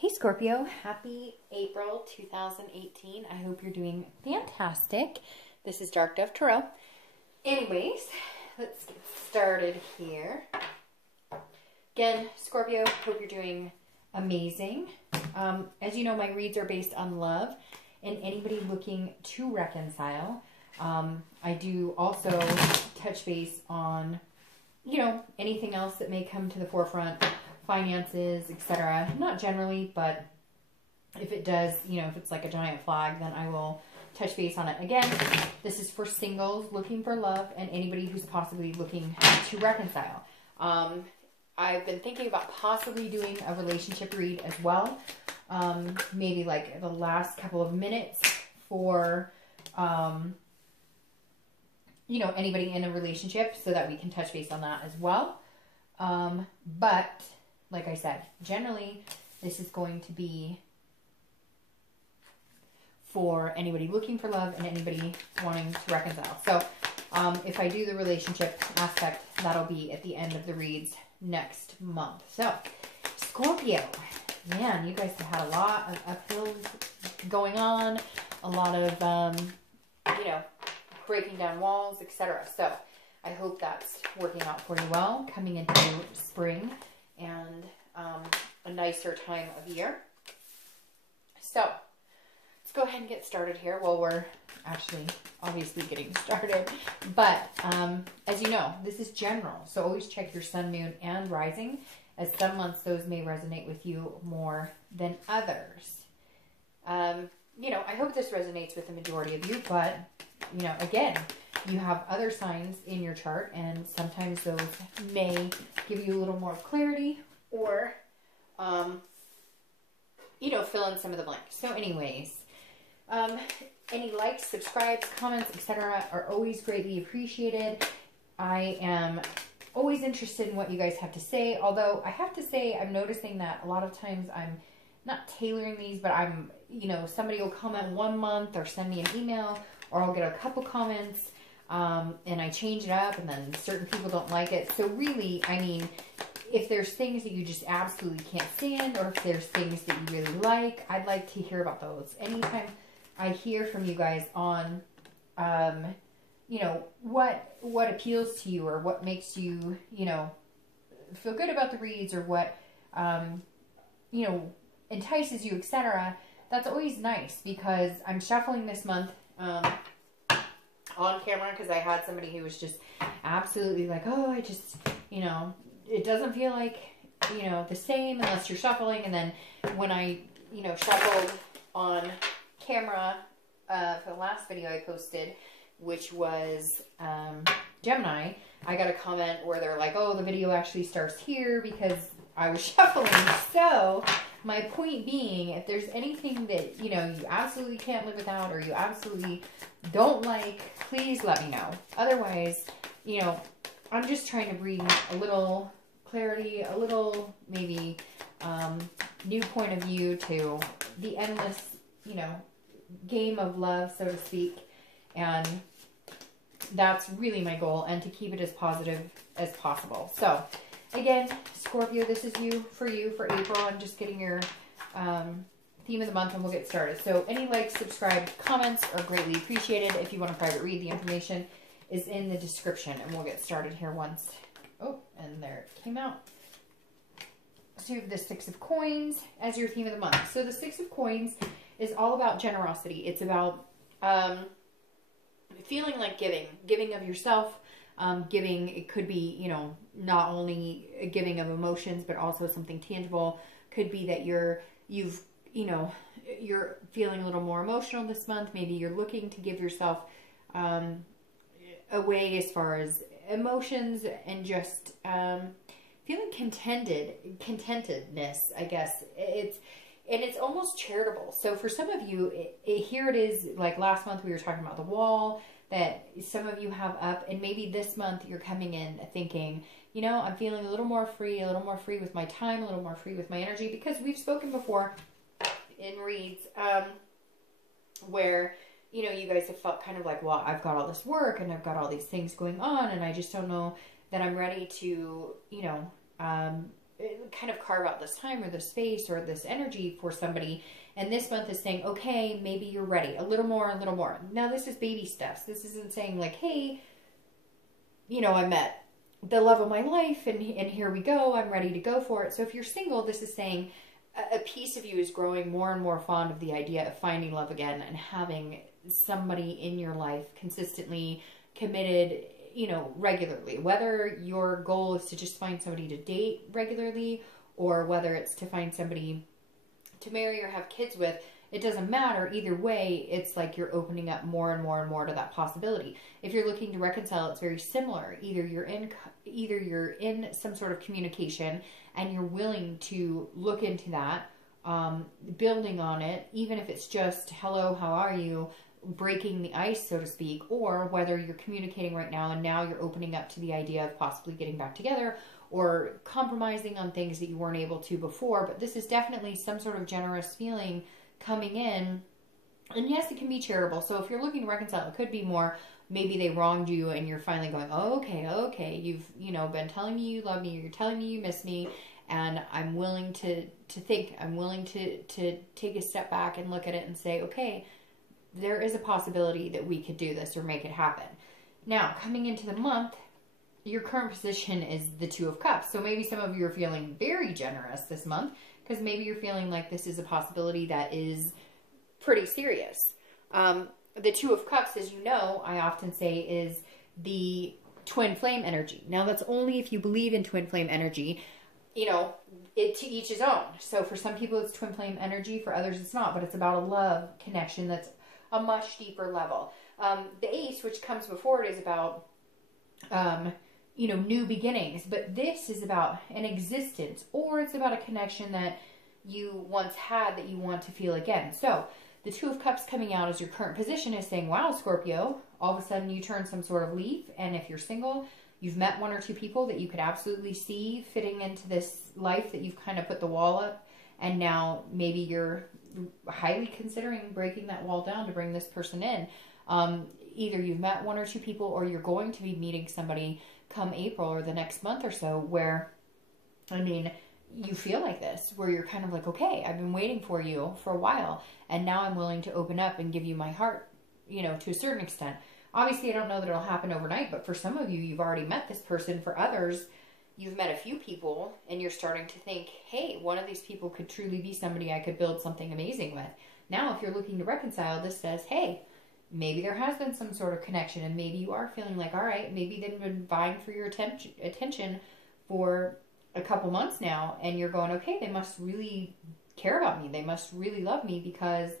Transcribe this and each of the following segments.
Hey Scorpio, happy April 2018. I hope you're doing fantastic. This is Dark Dove Tarot. Anyways, let's get started here. Again, Scorpio, hope you're doing amazing. As you know, my reads are based on love and anybody looking to reconcile. I do also touch base on, anything else that may come to the forefront. Finances, etc. Not generally, but if it does, if it's like a giant flag, then I will touch base on it. Again, this is for singles looking for love and anybody who's possibly looking to reconcile. I've been thinking about possibly doing a relationship read as well. Maybe like the last couple of minutes for, anybody in a relationship so that we can touch base on that as well. But like I said, generally, this is going to be for anybody looking for love and anybody wanting to reconcile. So, if I do the relationship aspect, that'll be at the end of the reads next month. So, Scorpio, man, you guys have had a lot of uphills going on, a lot of, breaking down walls, etc. So, I hope that's working out for you well, coming into spring and a nicer time of year. So, let's go ahead and get started here. Well, we're actually obviously getting started. But, as you know, this is general. So, always check your sun, moon, and rising, as some months those may resonate with you more than others. I hope this resonates with the majority of you, but, again, you have other signs in your chart, and sometimes those may give you a little more clarity or, fill in some of the blanks. So anyways, any likes, subscribes, comments, etc. are always greatly appreciated. I am always interested in what you guys have to say, although I have to say I'm noticing that a lot of times I'm not tailoring these, but I'm, somebody will comment 1 month or send me an email, or I'll get a couple comments, and I change it up, and then certain people don't like it. So really, if there's things that you just absolutely can't stand, or if there's things that you really like, I'd like to hear about those. Anytime I hear from you guys on, what appeals to you, or what makes you, feel good about the reads, or what, entices you, etc., that's always nice, because I'm shuffling this month, on camera, because I had somebody who was just absolutely like, oh, I just, it doesn't feel like, the same unless you're shuffling. And then when I, shuffled on camera for the last video I posted, which was Gemini, I got a comment where they're like, oh, the video actually starts here because I was shuffling. So my point being, if there's anything that, you absolutely can't live without, or you absolutely don't like, please let me know. Otherwise, I'm just trying to bring a little clarity, a little maybe new point of view to the endless, game of love, so to speak. And that's really my goal, and to keep it as positive as possible. So, again, Scorpio, this is for April. I'm just getting your theme of the month, and we'll get started. So any likes, subscribe, comments are greatly appreciated. If you want a private read, the information is in the description, and we'll get started here once. Oh, and there it came out. So you have the 6 of Coins as your theme of the month. So the 6 of Coins is all about generosity. It's about feeling like giving of yourself. Giving, it could be, not only a giving of emotions, but also something tangible. Could be that you're feeling a little more emotional this month. Maybe you're looking to give yourself away as far as emotions, and just feeling contentedness, I guess. It's almost charitable. So for some of you, here it is, like last month we were talking about the wall that some of you have up, and maybe this month you're coming in thinking, I'm feeling a little more free with my time, a little more free with my energy, because we've spoken before in reads where, you guys have felt kind of like, well, I've got all this work and I've got all these things going on, and I just don't know that I'm ready to, kind of carve out this time or this space or this energy for somebody. And this month is saying, okay, maybe you're ready. A little more, a little more. Now, this is baby steps. This isn't saying like, hey, you know, I met the love of my life and here we go. I'm ready to go for it. So if you're single, this is saying a piece of you is growing more and more fond of the idea of finding love again and having somebody in your life consistently committed, you know, regularly. Whether your goal is to just find somebody to date regularly or whether it's to find somebody to marry or have kids with, it doesn't matter. Either way, it's like you're opening up more and more and more to that possibility. If you're looking to reconcile, it's very similar. Either you're in some sort of communication and you're willing to look into that, building on it, even if it's just, hello, how are you? Breaking the ice, so to speak, or whether you're communicating right now and now you're opening up to the idea of possibly getting back together or compromising on things that you weren't able to before. But this is definitely some sort of generous feeling coming in. And yes, it can be charitable. So if you're looking to reconcile, it could be more, maybe they wronged you and you're finally going, oh, okay, you've, you know, been telling me you love me, you're telling me you miss me, and I'm willing to think, I'm willing to take a step back and look at it and say, okay, there is a possibility that we could do this or make it happen. Now, coming into the month, your current position is the Two of Cups. So maybe some of you are feeling very generous this month because maybe you're feeling like this is a possibility that is pretty serious. The Two of Cups, as you know, I often say is the twin flame energy. Now, that's only if you believe in twin flame energy. You know, it to each his own. So for some people, it's twin flame energy. For others, it's not. But it's about a love connection that's a much deeper level. The Ace, which comes before it, is about, you know, new beginnings. But this is about an existence, or it's about a connection that you once had that you want to feel again. So the Two of Cups coming out as your current position is saying, wow, Scorpio, all of a sudden you turn some sort of leaf. And if you're single, you've met one or two people that you could absolutely see fitting into this life that you've kind of put the wall up. And now maybe you're highly considering breaking that wall down to bring this person in. Either you've met one or two people or you're going to be meeting somebody come April or the next month or so where, I mean, you feel like this, where you're kind of like, okay, I've been waiting for you for a while and now I'm willing to open up and give you my heart, you know, to a certain extent. Obviously, I don't know that it'll happen overnight, but for some of you, you've already met this person. For others, you've met a few people and you're starting to think, hey, one of these people could truly be somebody I could build something amazing with. Now, if you're looking to reconcile, this says, hey, maybe there has been some sort of connection and maybe you are feeling like, all right, maybe they've been vying for your attention for a couple months now and you're going, okay, they must really care about me. They must really love me because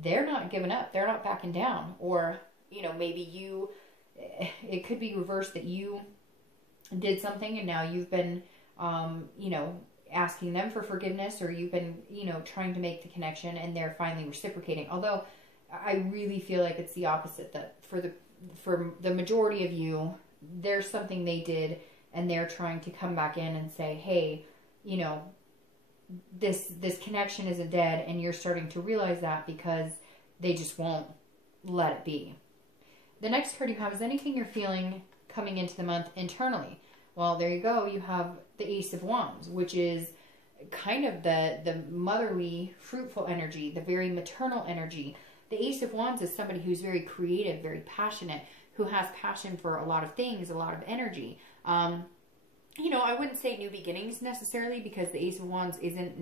they're not giving up. They're not backing down. Or, you know, maybe it could be reversed that you did something and now you've been, you know, asking them for forgiveness, or you've been, you know, trying to make the connection and they're finally reciprocating. Although I really feel like it's the opposite, that for the majority of you, there's something they did and they're trying to come back in and say, hey, you know, this connection isn't dead, and you're starting to realize that because they just won't let it be. The next card you have is anything you're feeling coming into the month internally. Well, there you go. You have the Ace of Wands, which is kind of the motherly, fruitful energy, the very maternal energy. The Ace of Wands is somebody who's very creative, very passionate, who has passion for a lot of things, a lot of energy. You know, I wouldn't say new beginnings necessarily, because the Ace of Wands isn't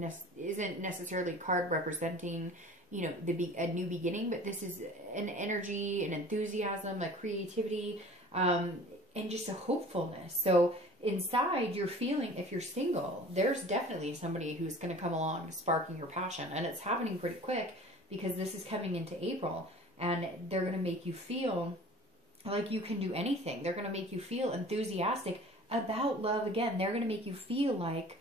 necessarily a card representing, you know, a new beginning, but this is an energy, an enthusiasm, a creativity, and just a hopefulness. So inside you're feeling, if you're single, there's definitely somebody who's going to come along sparking your passion, and it's happening pretty quick because this is coming into April, and they're going to make you feel like you can do anything. They're going to make you feel enthusiastic about love again. They're going to make you feel like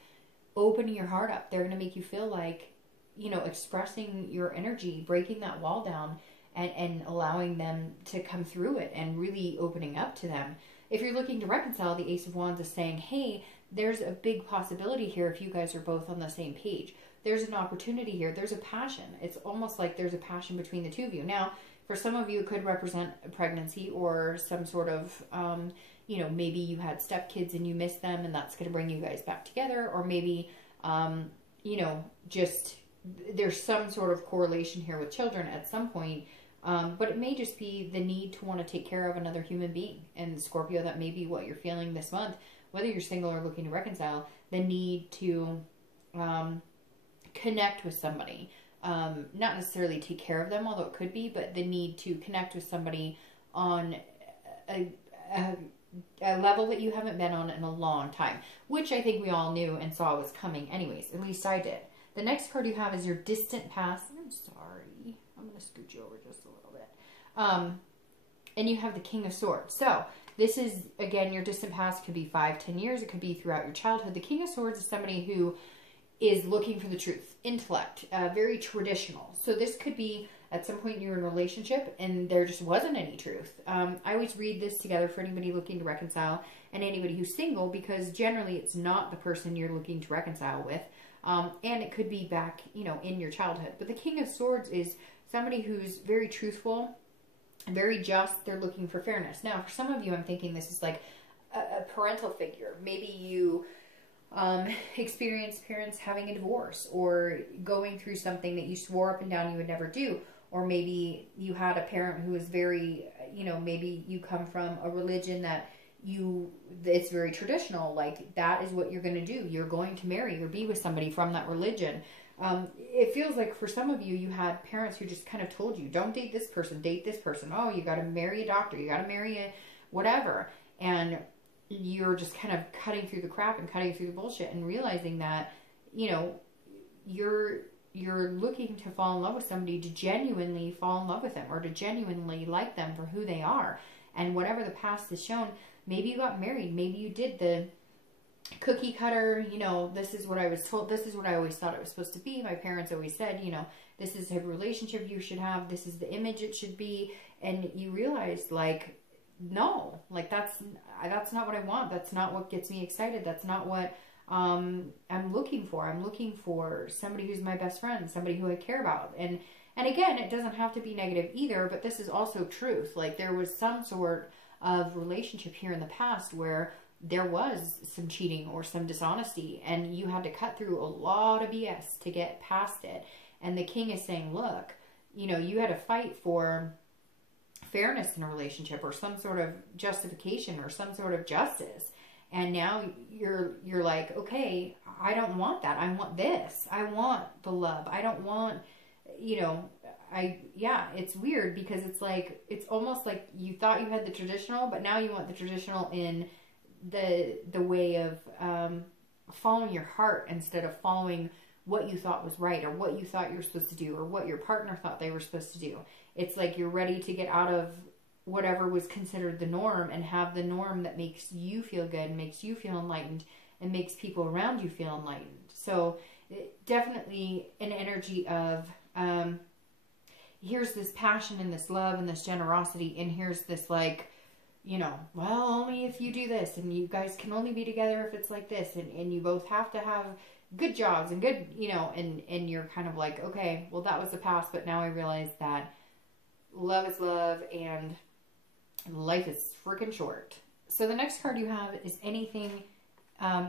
opening your heart up. They're going to make you feel like, you know, expressing your energy, breaking that wall down, and allowing them to come through it and really opening up to them. If you're looking to reconcile, the Ace of Wands is saying, hey, there's a big possibility here if you guys are both on the same page. There's an opportunity here. There's a passion. It's almost like there's a passion between the two of you. Now, for some of you, it could represent a pregnancy or some sort of, you know, maybe you had stepkids and you miss them and that's going to bring you guys back together. Or maybe, you know, just there's some sort of correlation here with children at some point. But it may just be the need to want to take care of another human being. And Scorpio, that may be what you're feeling this month, whether you're single or looking to reconcile, the need to connect with somebody. Not necessarily take care of them, although it could be, but the need to connect with somebody on a level that you haven't been on in a long time, which I think we all knew and saw was coming anyways. At least I did. The next card you have is your distant past. I'm sorry. I'm going to scooch you over just a little bit. And you have the King of Swords. So this is, again, your distant past. Could be 5, 10 years. It could be throughout your childhood. The King of Swords is somebody who is looking for the truth, intellect, very traditional. So this could be at some point you're in a relationship and there just wasn't any truth. I always read this together for anybody looking to reconcile and anybody who's single, because generally it's not the person you're looking to reconcile with. And it could be back, you know, in your childhood. But the King of Swords is somebody who's very truthful, very just. They're looking for fairness. Now, for some of you, I'm thinking this is like a parental figure. Maybe you experienced parents having a divorce or going through something that you swore up and down you would never do. Or maybe you had a parent who was very, you know, maybe you come from a religion that it's very traditional. Like, that is what you're going to do. You're going to marry or be with somebody from that religion. It feels like for some of you, you had parents who just kind of told you, don't date this person, date this person. Oh, you got to marry a doctor. You got to marry a whatever. And you're just kind of cutting through the crap and cutting through the bullshit and realizing that, you know, you're looking to fall in love with somebody, to genuinely fall in love with them or to genuinely like them for who they are. And whatever the past has shown, maybe you got married, maybe you did the cookie cutter, you know, this is what I was told, this is what I always thought it was supposed to be. My parents always said, you know, this is a relationship you should have, this is the image it should be. And you realize, like, no, like that's not what I want. That's not what gets me excited. That's not what I'm looking for. I'm looking for somebody who's my best friend, somebody who I care about. And again, it doesn't have to be negative either, but this is also truth. Like, there was some sort of relationship here in the past where there was some cheating or some dishonesty, and you had to cut through a lot of BS to get past it. And the King is saying, look, you know, you had to fight for fairness in a relationship or some sort of justification or some sort of justice. And now you're like, okay, I don't want that. I want this. I want the love. I don't want, you know, it's weird because it's like, it's almost like you thought you had the traditional, but now you want the traditional in the way of following your heart instead of following what you thought was right or what you thought you were supposed to do or what your partner thought they were supposed to do. It's like you're ready to get out of whatever was considered the norm and have the norm that makes you feel good, makes you feel enlightened, and makes people around you feel enlightened. So definitely an energy of here's this passion and this love and this generosity, and here's this, like, you know, well, only if you do this, and you guys can only be together if it's like this, and you both have to have good jobs and good, you know, and you're kind of like, okay, well, that was the past, but now I realize that love is love and life is freaking short. So the next card you have is anything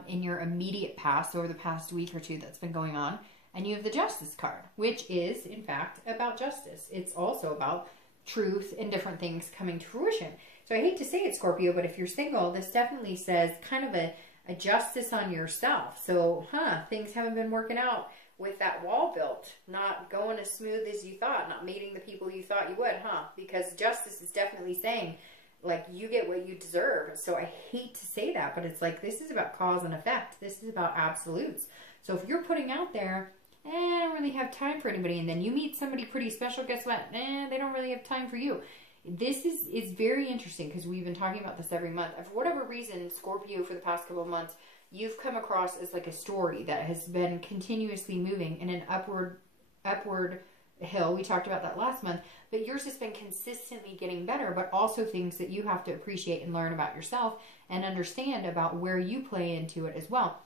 in your immediate past, over the past week or two that's been going on. And you have the Justice card, which is, in fact, about justice. It's also about truth and different things coming to fruition. So I hate to say it, Scorpio, but if you're single, this definitely says kind of a justice on yourself. So, things haven't been working out with that wall built, not going as smooth as you thought, not meeting the people you thought you would, because justice is definitely saying, like, you get what you deserve. So I hate to say that, but it's like, this is about cause and effect. This is about absolutes. So if you're putting out there, I don't really have time for anybody, and then you meet somebody pretty special, guess what? They don't really have time for you. This is very interesting because we've been talking about this every month. And for whatever reason, Scorpio, for the past couple of months, you've come across as like a story that has been continuously moving in an upward hill. We talked about that last month, but yours has been consistently getting better, but also things that you have to appreciate and learn about yourself and understand about where you play into it as well.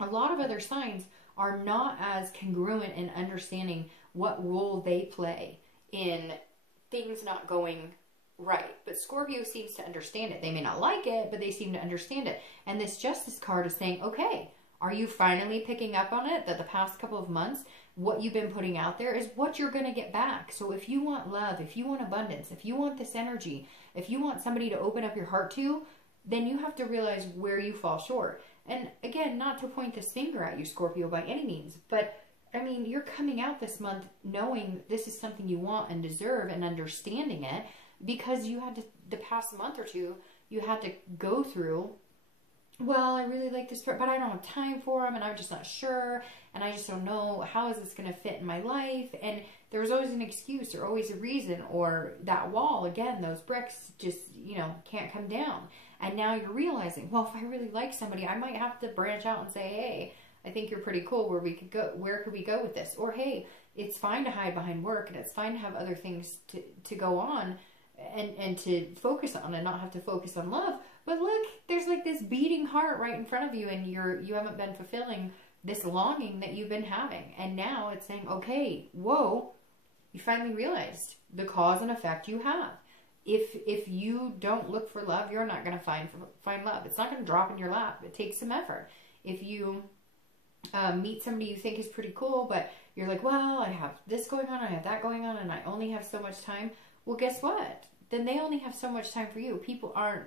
A lot of other signs are not as congruent in understanding what role they play in things not going right. But Scorpio seems to understand it. They may not like it, but they seem to understand it. And this Justice card is saying, okay, are you finally picking up on it? That the past couple of months, what you've been putting out there is what you're going to get back. So if you want love, if you want abundance, if you want this energy, if you want somebody to open up your heart to, then you have to realize where you fall short. And again, not to point this finger at you, Scorpio, by any means, but I mean, you're coming out this month knowing this is something you want and deserve and understanding it, because you had to, the past month or two, you had to go through, well, I really like this, but I don't have time for him, and I'm just not sure, and I just don't know, how is this going to fit in my life? And there's always an excuse or always a reason, or that wall, again, those bricks just, you know, can't come down. And now you're realizing, well, if I really like somebody, I might have to branch out and say, hey, I think you're pretty cool. Where we could go? Where could we go with this? Or hey, it's fine to hide behind work, and it's fine to have other things to go on and to focus on, and not have to focus on love. But look, there's like this beating heart right in front of you, and you haven't been fulfilling this longing that you've been having. And now it's saying, okay, whoa, you finally realized the cause and effect you have. If you don't look for love, you're not going to find love. It's not going to drop in your lap. It takes some effort. If you meet somebody you think is pretty cool, but you're like, well, I have this going on, I have that going on, and I only have so much time. Well, guess what? Then they only have so much time for you. People aren't,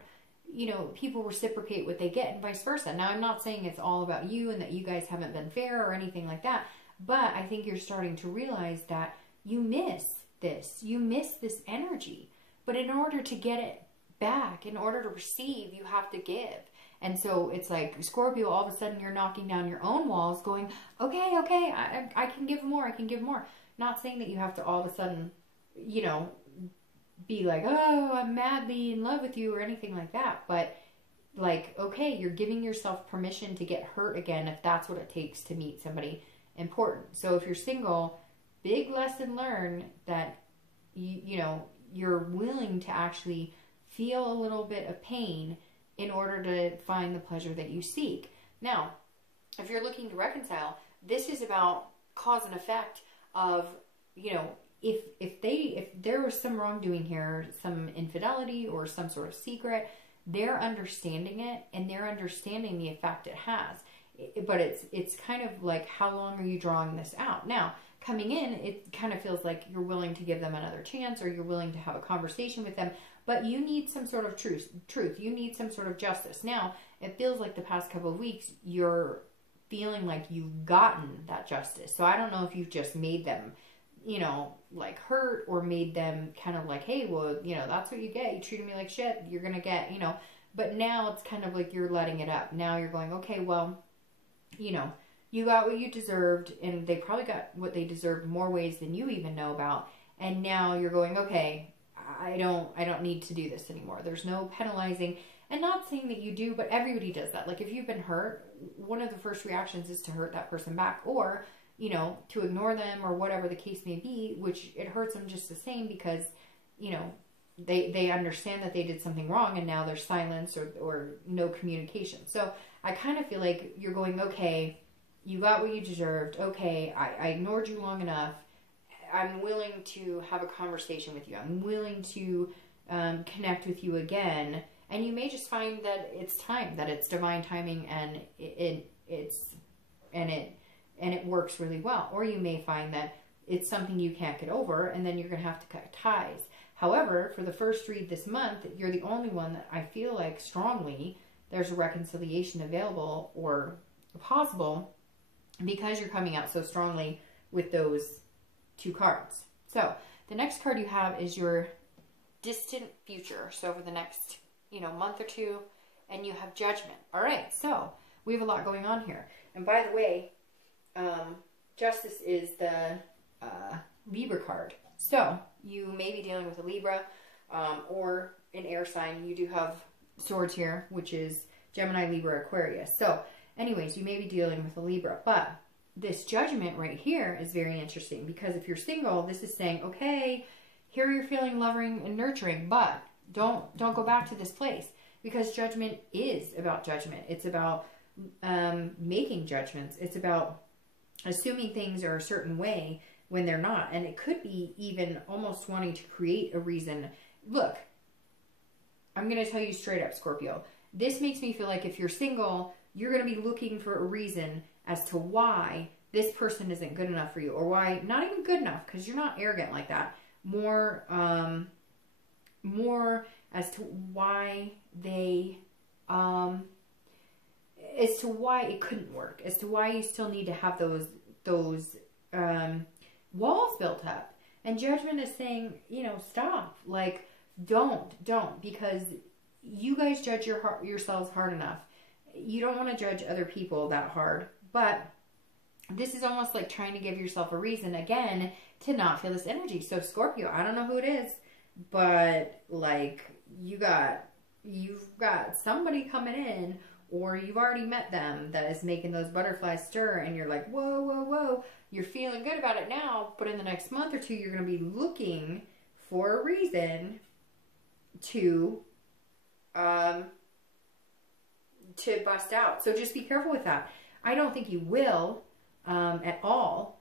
you know, people reciprocate what they get, and vice versa. Now, I'm not saying it's all about you and that you guys haven't been fair or anything like that, but I think you're starting to realize that you miss this. You miss this energy. But in order to get it back, in order to receive, you have to give. And so it's like, Scorpio, all of a sudden you're knocking down your own walls going, okay, I can give more, I can give more. Not saying that you have to all of a sudden, you know, be like, oh, I'm madly in love with you or anything like that. But like, okay, you're giving yourself permission to get hurt again if that's what it takes to meet somebody important. So if you're single, big lesson learned that, you know, you're willing to actually feel a little bit of pain in order to find the pleasure that you seek. Now, if you're looking to reconcile, this is about cause and effect of, you know, if there was some wrongdoing here, some infidelity or some sort of secret, they're understanding it, and they're understanding the effect it has. But it's kind of like, how long are you drawing this out? Now, coming in, it kind of feels like you're willing to give them another chance, or you're willing to have a conversation with them, but you need some sort of truth. You need some sort of justice. Now, it feels like the past couple of weeks, you're feeling like you've gotten that justice. So I don't know if you've just made them, you know, like hurt, or made them kind of like, hey, well, you know, that's what you get. You treated me like shit. You're going to get, you know, but now it's kind of like you're letting it up. Now you're going, okay, well, you know, you got what you deserved, and they probably got what they deserved more ways than you even know about. And now you're going, okay, I don't need to do this anymore. There's no penalizing. And not saying that you do, but everybody does that. Like, if you've been hurt, one of the first reactions is to hurt that person back, or, you know, to ignore them, or whatever the case may be, which it hurts them just the same, because, you know, they understand that they did something wrong, and now there's silence or no communication. So I kind of feel like you're going, okay, you got what you deserved. Okay, I ignored you long enough. I'm willing to have a conversation with you. I'm willing to connect with you again. And you may just find that it's time, that it's divine timing, and it works really well. Or you may find that it's something you can't get over, and then you're going to have to cut ties. However, for the first read this month, you're the only one that I feel like strongly there's a reconciliation available or possible, because you're coming out so strongly with those two cards. So the next card you have is your distant future. So over the next, you know, month or two, and you have Judgment. All right. So we have a lot going on here. And by the way, Justice is the Libra card. So you may be dealing with a Libra or an air sign. You do have swords here, which is Gemini, Libra, Aquarius. So anyways, you may be dealing with a Libra, but this Judgment right here is very interesting, because if you're single, this is saying, okay, here you're feeling loving and nurturing, but don't go back to this place, because Judgment is about judgment. It's about making judgments. It's about assuming things are a certain way when they're not. And it could be even almost wanting to create a reason. Look, I'm going to tell you straight up, Scorpio. This makes me feel like if you're single, you're going to be looking for a reason as to why this person isn't good enough for you, or why, not even good enough, because you're not arrogant like that. More as to why they, as to why it couldn't work, as to why you still need to have those walls built up. And judgment is saying, you know, stop. Like, don't, because you guys judge yourselves hard enough. You don't want to judge other people that hard, but this is almost like trying to give yourself a reason again to not feel this energy. So Scorpio, I don't know who it is, but like you've got somebody coming in, or you've already met them, that is making those butterflies stir, and you're like, whoa, whoa, whoa. You're feeling good about it now, but in the next month or two, you're going to be looking for a reason to bust out. So just be careful with that. I don't think you will at all,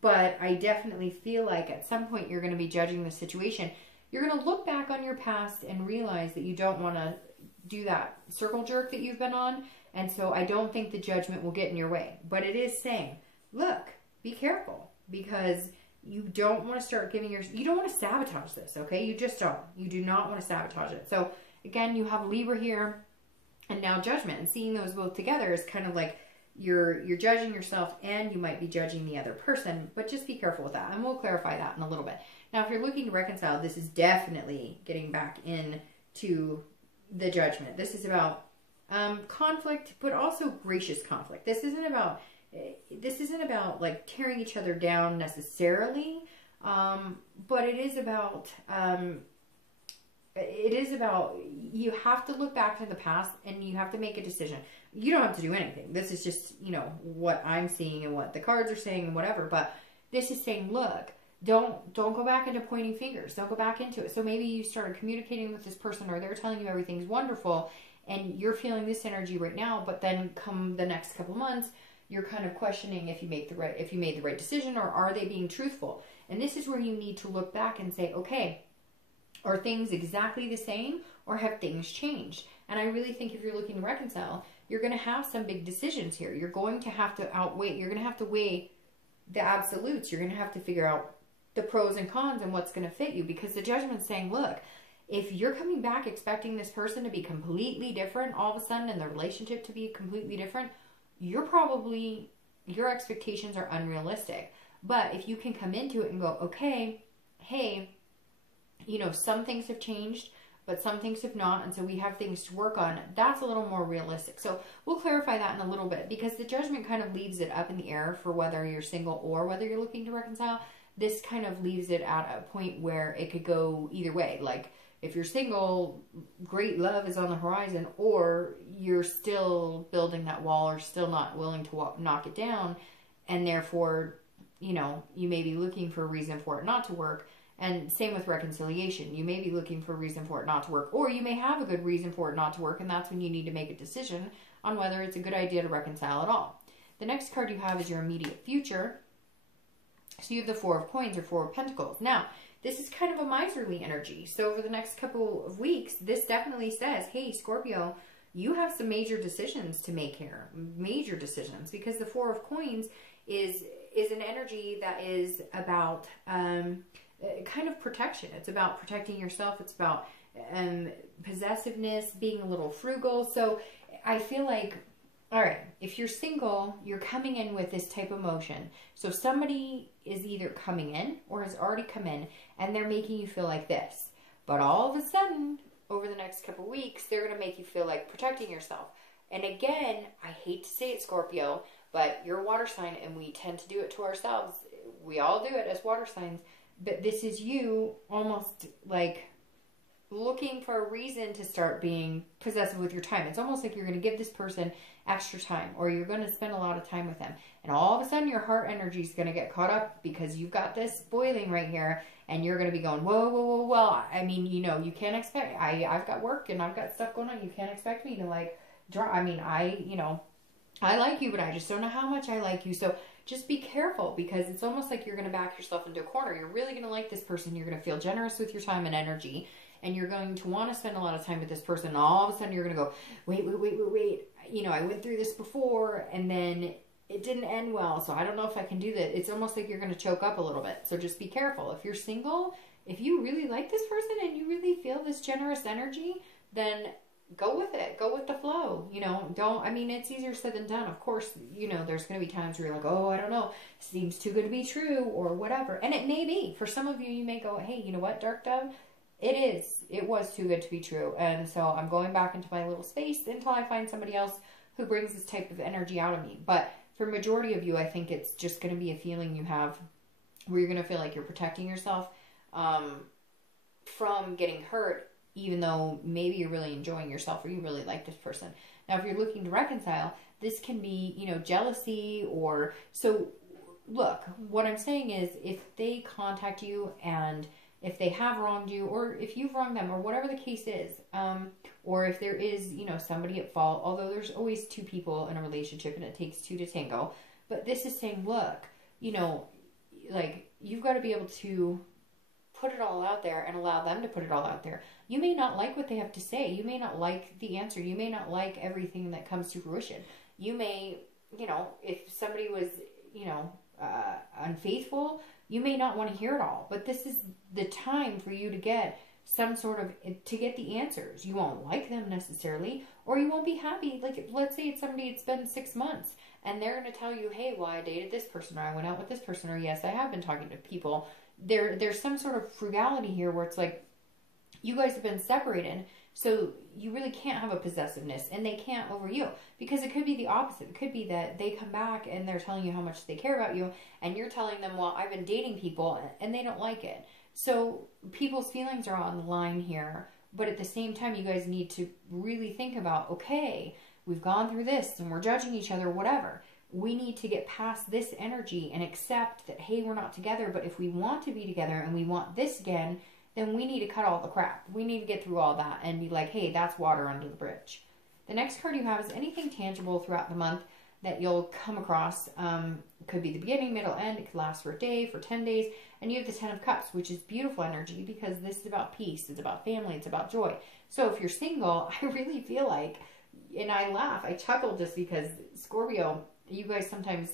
but I definitely feel like at some point you're going to be judging the situation. You're going to look back on your past and realize that you don't want to do that circle jerk that you've been on. And so I don't think the judgment will get in your way. But it is saying, look, be careful, because you don't want to start giving you don't want to sabotage this, okay? You just don't. You do not want to sabotage it. So again, you have Libra here and now judgment, and seeing those both together is kind of like you're judging yourself, and you might be judging the other person, but just be careful with that. And we'll clarify that in a little bit. Now, if you're looking to reconcile, this is definitely getting back into the judgment. This is about conflict, but also gracious conflict. This isn't about like tearing each other down necessarily, but it is about you have to look back to the past and you have to make a decision. You don't have to do anything. This is just, you know, what I'm seeing and what the cards are saying and whatever. But this is saying, look, don't go back into pointing fingers. Don't go back into it. So maybe you started communicating with this person, or they're telling you everything's wonderful, and you're feeling this energy right now. But then come the next couple months, you're kind of questioning if you made the right decision, or are they being truthful? And this is where you need to look back and say, okay, are things exactly the same, or have things changed? And I really think if you're looking to reconcile, you're going to have some big decisions here. You're going to have to you're going to have to weigh the absolutes. You're going to have to figure out the pros and cons and what's going to fit you, because the judgment's saying, look, if you're coming back expecting this person to be completely different all of a sudden, and the relationship to be completely different, your expectations are unrealistic. But if you can come into it and go, okay, hey, you know, some things have changed, but some things have not, and so we have things to work on, that's a little more realistic. So we'll clarify that in a little bit, because the judgment kind of leaves it up in the air for whether you're single or whether you're looking to reconcile. This kind of leaves it at a point where it could go either way. Like, if you're single, great love is on the horizon, or you're still building that wall, or still not willing to knock it down, and therefore, you know, you may be looking for a reason for it not to work. And same with reconciliation. You may be looking for a reason for it not to work, or you may have a good reason for it not to work, and that's when you need to make a decision on whether it's a good idea to reconcile at all. The next card you have is your immediate future. So you have the Four of Coins, or Four of Pentacles. Now, this is kind of a miserly energy. So over the next couple of weeks, this definitely says, hey, Scorpio, you have some major decisions to make here. Major decisions. Because the Four of Coins is an energy that is about kind of protection. It's about protecting yourself. It's about possessiveness, being a little frugal. So I feel like, all right, if you're single, you're coming in with this type of emotion. So somebody is either coming in or has already come in, and they're making you feel like this. But all of a sudden, over the next couple weeks, they're going to make you feel like protecting yourself. And again, I hate to say it, Scorpio, but you're a water sign, and we tend to do it to ourselves. We all do it as water signs. But this is you almost like looking for a reason to start being possessive with your time. It's almost like you're going to give this person extra time, or you're going to spend a lot of time with them. And all of a sudden your heart energy is going to get caught up, because you've got this boiling right here, and you're going to be going, whoa, whoa, whoa, well, I mean, you know, you can't expect, I've got work and I've got stuff going on. You can't expect me to like, I mean, I like you, but I just don't know how much I like you. So just be careful, because it's almost like you're going to back yourself into a corner. You're really going to like this person. You're going to feel generous with your time and energy. and you're going to want to spend a lot of time with this person. And all of a sudden you're going to go, wait. You know, I went through this before and then it didn't end well, so I don't know if I can do that. It's almost like you're going to choke up a little bit. So just be careful. If you're single, if you really like this person and you really feel this generous energy, then go with it. Go with the flow. You know, I mean, it's easier said than done. Of course, you know, there's going to be times where you're like, oh, I don't know, seems too good to be true or whatever. And it may be. For some of you, you may go, hey, you know what, Dark Dove? It was too good to be true. And so I'm going back into my little space until I find somebody else who brings this type of energy out of me. But for majority of you, I think it's just going to be a feeling you have where you're going to feel like you're protecting yourself from getting hurt, even though maybe you're really enjoying yourself or you really like this person. Now, if you're looking to reconcile, this can be, you know, jealousy or... So, look, what I'm saying is if they contact you and if they have wronged you or if you've wronged them or whatever the case is, or if there is, you know, somebody at fault, although there's always two people in a relationship and it takes two to tango. But this is saying, look, you know, like, you've got to be able to put it all out there and allow them to put it all out there. You may not like what they have to say. You may not like the answer. You may not like everything that comes to fruition. You may, you know, if somebody was, you know, unfaithful, you may not want to hear it all. But this is the time for you to get some sort of, to get the answers. You won't like them necessarily, or you won't be happy. Like, let's say it's somebody, it's been 6 months, and they're going to tell you, hey, well, I dated this person, or I went out with this person, or yes, I have been talking to people. There's some sort of frugality here where it's like, you guys have been separated, so you really can't have a possessiveness, and they can't over you, because it could be the opposite. It could be that they come back and they're telling you how much they care about you, and you're telling them, well, I've been dating people, and they don't like it. So people's feelings are on the line here, but at the same time, you guys need to really think about, okay, we've gone through this, and we're judging each other, whatever. We need to get past this energy and accept that, hey, we're not together, but if we want to be together and we want this again, then we need to cut all the crap. We need to get through all that and be like, hey, that's water under the bridge. The next card you have is anything tangible throughout the month that you'll come across. It could be the beginning, middle, end. It could last for a day, for 10 days. And you have the 10 of Cups, which is beautiful energy because this is about peace. It's about family. It's about joy. So if you're single, I really feel like, and I laugh, I chuckle just because Scorpio, you guys sometimes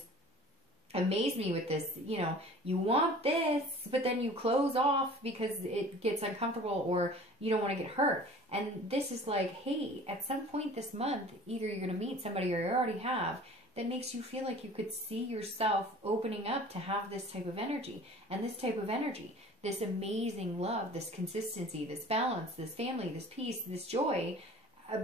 amaze me with this, you know, you want this, but then you close off because it gets uncomfortable or you don't want to get hurt. And this is like, hey, at some point this month, either you're going to meet somebody or you already have, that makes you feel like you could see yourself opening up to have this type of energy. And this type of energy, this amazing love, this consistency, this balance, this family, this peace, this joy.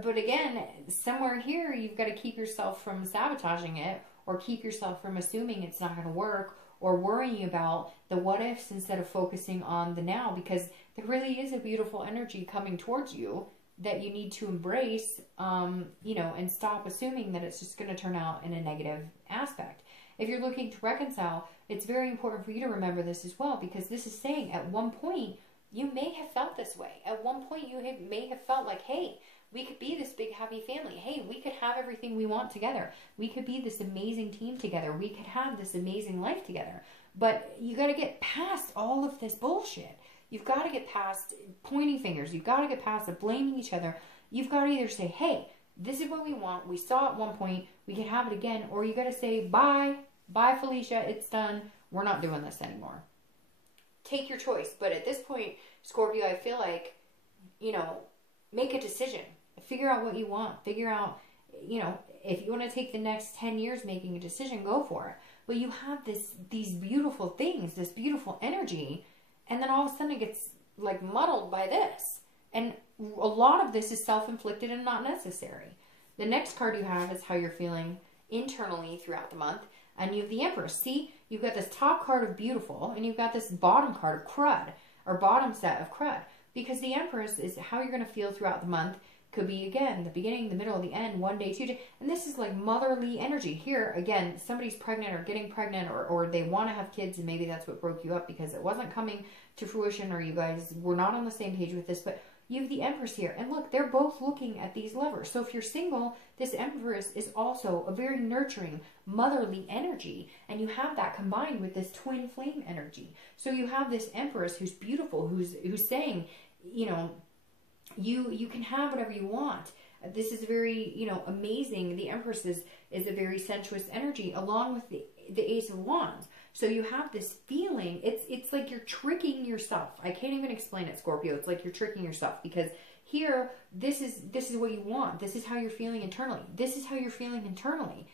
But again, somewhere here, you've got to keep yourself from sabotaging it, or keep yourself from assuming it's not going to work, or worrying about the what ifs instead of focusing on the now, because there really is a beautiful energy coming towards you that you need to embrace, you know, and stop assuming that it's just going to turn out in a negative aspect. If you're looking to reconcile, it's very important for you to remember this as well, because this is saying at one point, you may have felt this way. At one point, you may have felt like, hey, we could be this big happy family. Hey, we could have everything we want together. We could be this amazing team together. We could have this amazing life together. But you got to get past all of this bullshit. You've got to get past pointing fingers. You've got to get past blaming each other. You've got to either say, hey, this is what we want. We saw at one point. We can have it again. Or you got to say, bye. Bye, Felicia. It's done. We're not doing this anymore. Take your choice. But at this point, Scorpio, I feel like, you know, make a decision. Figure out what you want. Figure out, you know, if you want to take the next 10 years making a decision, go for it. But you have these beautiful things, this beautiful energy, and then all of a sudden it gets like muddled by this. And a lot of this is self-inflicted and not necessary. The next card you have is how you're feeling internally throughout the month. And you have the Empress. See, you've got this top card of beautiful, and you've got this bottom card of crud, or bottom set of crud. Because the Empress is how you're going to feel throughout the month. Could be, again, the beginning, the middle, the end, 1 day, 2 days. And this is like motherly energy. Here, again, somebody's pregnant or getting pregnant, or they want to have kids, and maybe that's what broke you up because it wasn't coming to fruition, or you guys were not on the same page with this. But you have the Empress here. And look, they're both looking at these lovers. So if you're single, this Empress is also a very nurturing, motherly energy. And you have that combined with this twin flame energy. So you have this Empress who's beautiful, who's saying, you know, you can have whatever you want. This is very, you know, amazing. The Empress is a very sensuous energy, along with the Ace of Wands. So you have this feeling, it's like you're tricking yourself. I can't even explain it, Scorpio. It's like you're tricking yourself, because here, this is what you want. This is how you're feeling internally. This is how you're feeling internally.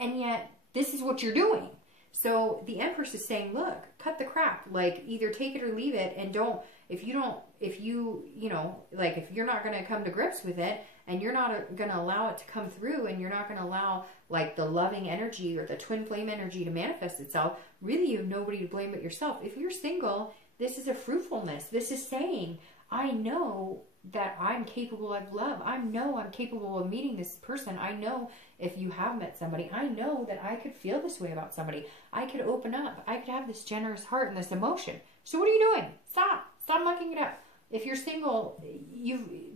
And yet, this is what you're doing. So the Empress is saying, look, cut the crap. Like, either take it or leave it, and if you're not going to come to grips with it, and you're not going to allow it to come through, and you're not going to allow, like, the loving energy or the twin flame energy to manifest itself, really you have nobody to blame but yourself. If you're single, this is a fruitfulness. This is saying, I know that I'm capable of love. I know I'm capable of meeting this person. I know if you have met somebody, I know that I could feel this way about somebody. I could open up. I could have this generous heart and this emotion. So what are you doing? Stop mucking it up. If you're single,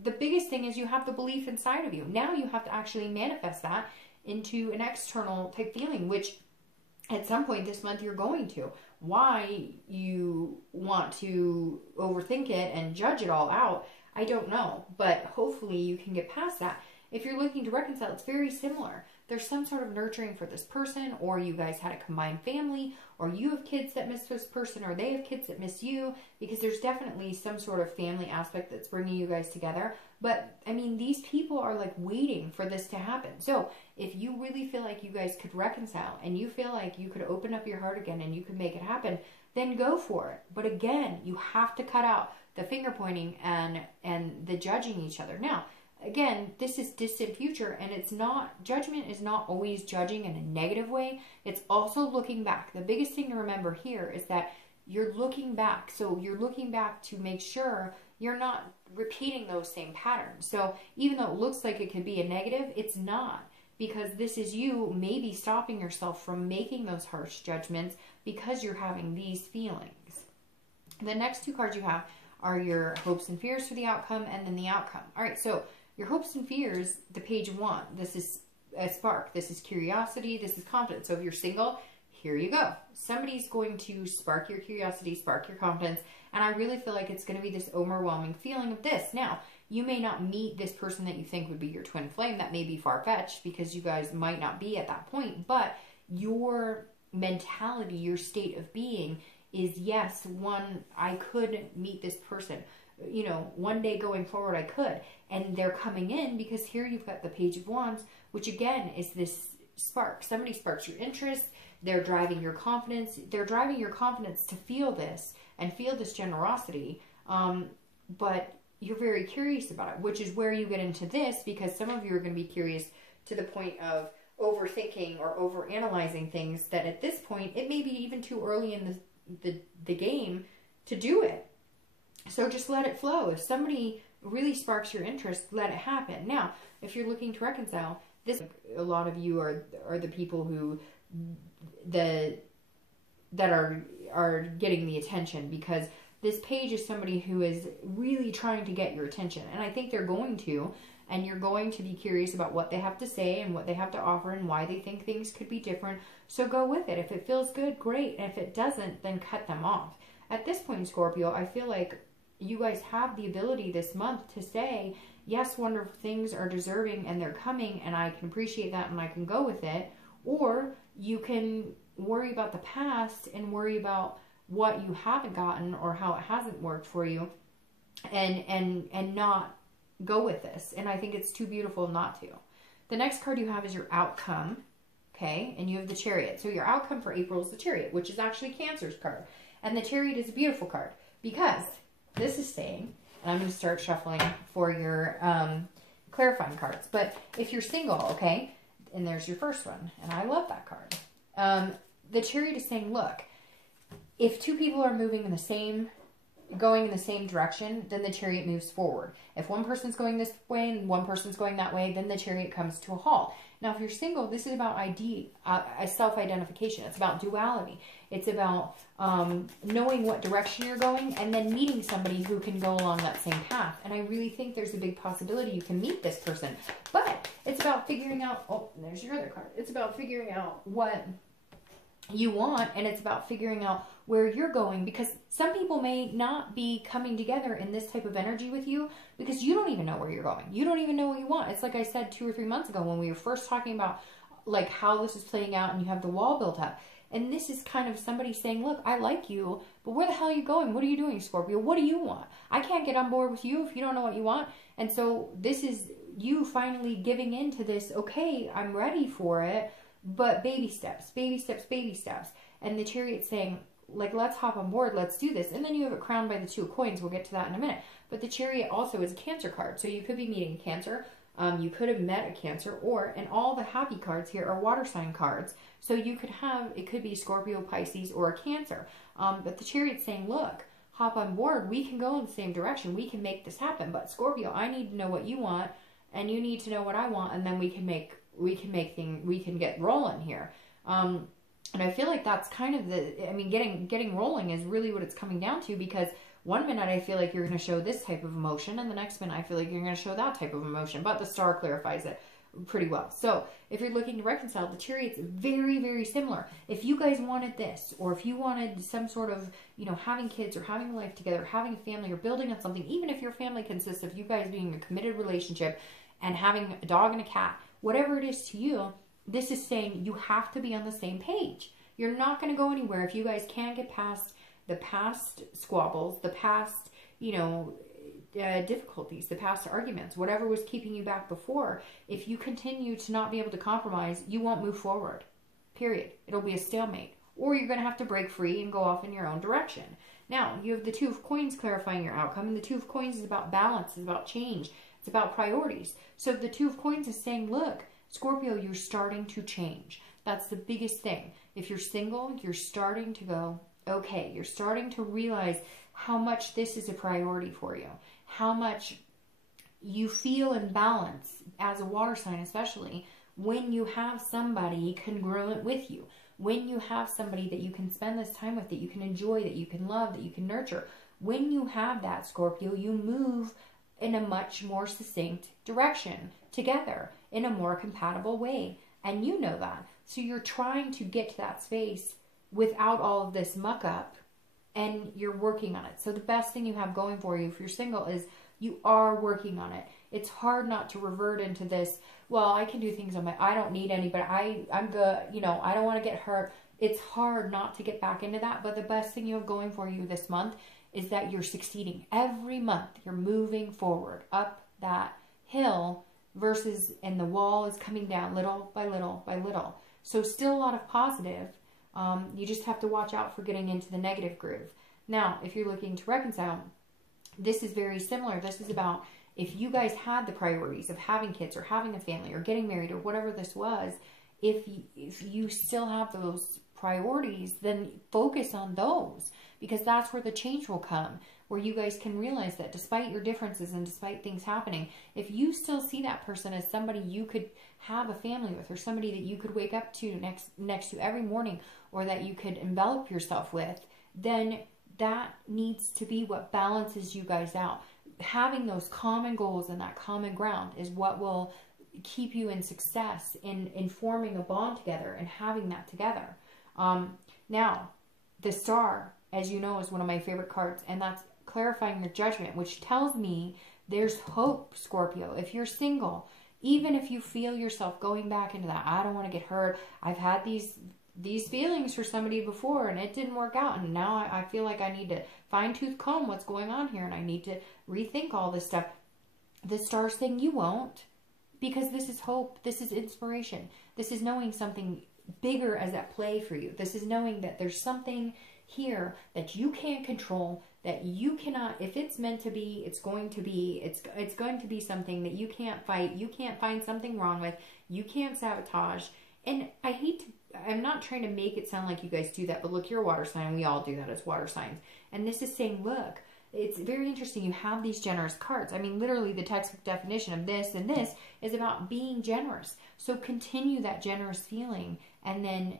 the biggest thing is you have the belief inside of you. Now you have to actually manifest that into an external type feeling, which at some point this month you're going to. Why you want to overthink it and judge it all out, I don't know. But hopefully you can get past that. If you're looking to reconcile, it's very similar. There's some sort of nurturing for this person, or you guys had a combined family, or you have kids that miss this person, or they have kids that miss you, because there's definitely some sort of family aspect that's bringing you guys together. But, I mean, these people are like waiting for this to happen. So if you really feel like you guys could reconcile, and you feel like you could open up your heart again and you could make it happen, then go for it. But again, you have to cut out the finger pointing and the judging each other. Now, again, this is distant future, and it's not, judgment is not always judging in a negative way. It's also looking back. The biggest thing to remember here is that you're looking back. So you're looking back to make sure you're not repeating those same patterns. So even though it looks like it could be a negative, it's not, because this is you maybe stopping yourself from making those harsh judgments because you're having these feelings. The next two cards you have are your hopes and fears for the outcome, and then the outcome. All right, so your hopes and fears, the page 1, this is a spark. This is curiosity. This is confidence. So if you're single, here you go. Somebody's going to spark your curiosity, spark your confidence. And I really feel like it's going to be this overwhelming feeling of this. Now, you may not meet this person that you think would be your twin flame. That may be far-fetched, because you guys might not be at that point. But your mentality, your state of being is, yes, I could meet this person. You know, one day going forward I could. And they're coming in because here you've got the Page of Wands, which again is this spark. Somebody sparks your interest. They're driving your confidence. They're driving your confidence to feel this and feel this generosity. But you're very curious about it, which is where you get into this, because some of you are going to be curious to the point of overthinking or overanalyzing things that at this point, it may be even too early in the game to do it. So just let it flow. If somebody really sparks your interest, let it happen. Now, if you're looking to reconcile, a lot of you are the people who that are getting the attention, because this page is somebody who is really trying to get your attention, and I think they're going to, and you're going to be curious about what they have to say and what they have to offer and why they think things could be different. So go with it. If it feels good, great. And if it doesn't, then cut them off. At this point, Scorpio, I feel like you guys have the ability this month to say, yes, wonderful things are deserving and they're coming, and I can appreciate that and I can go with it. Or you can worry about the past and worry about what you haven't gotten or how it hasn't worked for you, and not go with this. And I think it's too beautiful not to. The next card you have is your outcome, okay? And you have the Chariot. So your outcome for April is the Chariot, which is actually Cancer's card. And the Chariot is a beautiful card, because this is saying, and I'm going to start shuffling for your clarifying cards. But if you're single, okay, and there's your first one, and I love that card. The Chariot is saying, look, if two people are moving in the same, going in the same direction, then the Chariot moves forward. If one person's going this way and one person's going that way, then the Chariot comes to a halt. Now, if you're single, this is about self-identification. It's about duality. It's about knowing what direction you're going and then meeting somebody who can go along that same path. And I really think there's a big possibility you can meet this person. But it's about figuring out, oh, there's your other card. It's about figuring out what you want, and it's about figuring out where you're going, because some people may not be coming together in this type of energy with you because you don't even know where you're going. You don't even know what you want. It's like I said 2 or 3 months ago when we were first talking about like how this is playing out and you have the wall built up. And this is kind of somebody saying, look, I like you, but where the hell are you going? What are you doing, Scorpio? What do you want? I can't get on board with you if you don't know what you want. And so this is you finally giving into this, okay, I'm ready for it, but baby steps, baby steps, baby steps. And the Chariot saying, like, let's hop on board, let's do this. And then you have it crowned by the 2 of coins. We'll get to that in a minute. But the Chariot also is a Cancer card. So you could be meeting Cancer. You could have met a Cancer, and all the happy cards here are water sign cards. So you could have, it could be Scorpio, Pisces, or a Cancer. But the Chariot's saying, look, hop on board. We can go in the same direction. We can make this happen. But Scorpio, I need to know what you want, and you need to know what I want, and then we can get rolling here. And I feel like that's kind of getting rolling is really what it's coming down to, because one minute I feel like you're going to show this type of emotion, and the next minute I feel like you're going to show that type of emotion, but the star clarifies it pretty well. So if you're looking to reconcile, the Chariot's very, very similar. If you guys wanted this, or if you wanted some sort of, having kids, or having a life together, having a family, or building on something, even if your family consists of you guys being a committed relationship and having a dog and a cat, whatever it is to you, this is saying you have to be on the same page. You're not going to go anywhere if you guys can't get past the past squabbles, the past, difficulties, the past arguments, whatever was keeping you back before. If you continue to not be able to compromise, you won't move forward. Period. It'll be a stalemate. Or you're going to have to break free and go off in your own direction. Now, you have the 2 of coins clarifying your outcome, and the 2 of coins is about balance, it's about change, it's about priorities. So the 2 of coins is saying, look, Scorpio, you're starting to change. That's the biggest thing. If you're single, you're starting to go, okay, you're starting to realize how much this is a priority for you, how much you feel in balance as a water sign, especially when you have somebody congruent with you, when you have somebody that you can spend this time with, that you can enjoy, that you can love, that you can nurture. When you have that, Scorpio, you move in a much more succinct direction together in a more compatible way. And you know that. So you're trying to get to that space without all of this muck up, and you're working on it. So the best thing you have going for you if you're single is you are working on it. It's hard not to revert into this, well, I can do things on my, I don't need anybody, I'm good, I don't want to get hurt. It's hard not to get back into that, but the best thing you have going for you this month is that you're succeeding. Every month you're moving forward up that hill, and the wall is coming down little by little by little. So still a lot of positive. You just have to watch out for getting into the negative groove. Now, if you're looking to reconcile, this is very similar. This is about if you guys had the priorities of having kids or having a family or getting married or whatever this was, if you still have those priorities, then focus on those, because that's where the change will come, where you guys can realize that despite your differences and despite things happening, if you still see that person as somebody you could have a family with, or somebody that you could wake up to next to every morning, or that you could envelop yourself with, then that needs to be what balances you guys out. Having those common goals and that common ground is what will keep you in success in forming a bond together and having that together. Now, the Star, as you know, is one of my favorite cards, and that's clarifying your judgment, which tells me there's hope, Scorpio. If you're single, even if you feel yourself going back into that, I don't want to get hurt, I've had these feelings for somebody before and it didn't work out, and now I feel like I need to fine-tooth comb what's going on here, and I need to rethink all this stuff. The Star's saying you won't, because this is hope, this is inspiration, this is knowing something bigger is at play for you. This is knowing that there's something here that you can't control, that you cannot, if it's meant to be, it's going to be, it's going to be something that you can't fight, you can't find something wrong with, you can't sabotage. And I'm not trying to make it sound like you guys do that, but look, you're a water sign, and we all do that as water signs. And this is saying, look, it's very interesting. You have these generous cards. I mean, literally the textbook definition of this and this is about being generous. So continue that generous feeling, and then,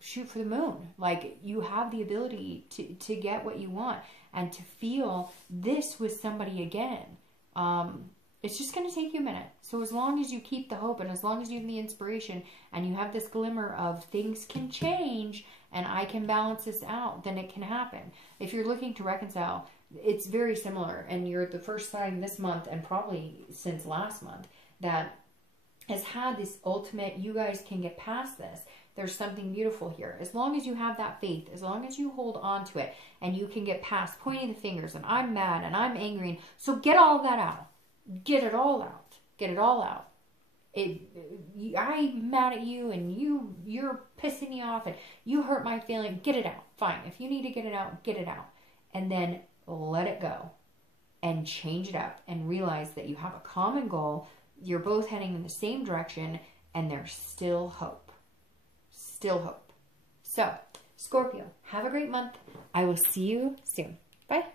shoot for the moon. Like, you have the ability to get what you want and to feel this with somebody again. It's just going to take you a minute. So as long as you keep the hope and as long as you have the inspiration and you have this glimmer of things can change and I can balance this out, then it can happen. If you're looking to reconcile, it's very similar. And you're the first sign this month and probably since last month that has had this ultimate, you guys can get past this. There's something beautiful here. As long as you have that faith, as long as you hold on to it and you can get past pointing the fingers and I'm mad and I'm angry. And so get all of that out. Get it all out. Get it all out. I'm mad at you and you're pissing me off and you hurt my feeling. Get it out. Fine. If you need to get it out, get it out. And then let it go and change it up and realize that you have a common goal. You're both heading in the same direction and there's still hope. Still hope. So, Scorpio, have a great month. I will see you soon. Bye.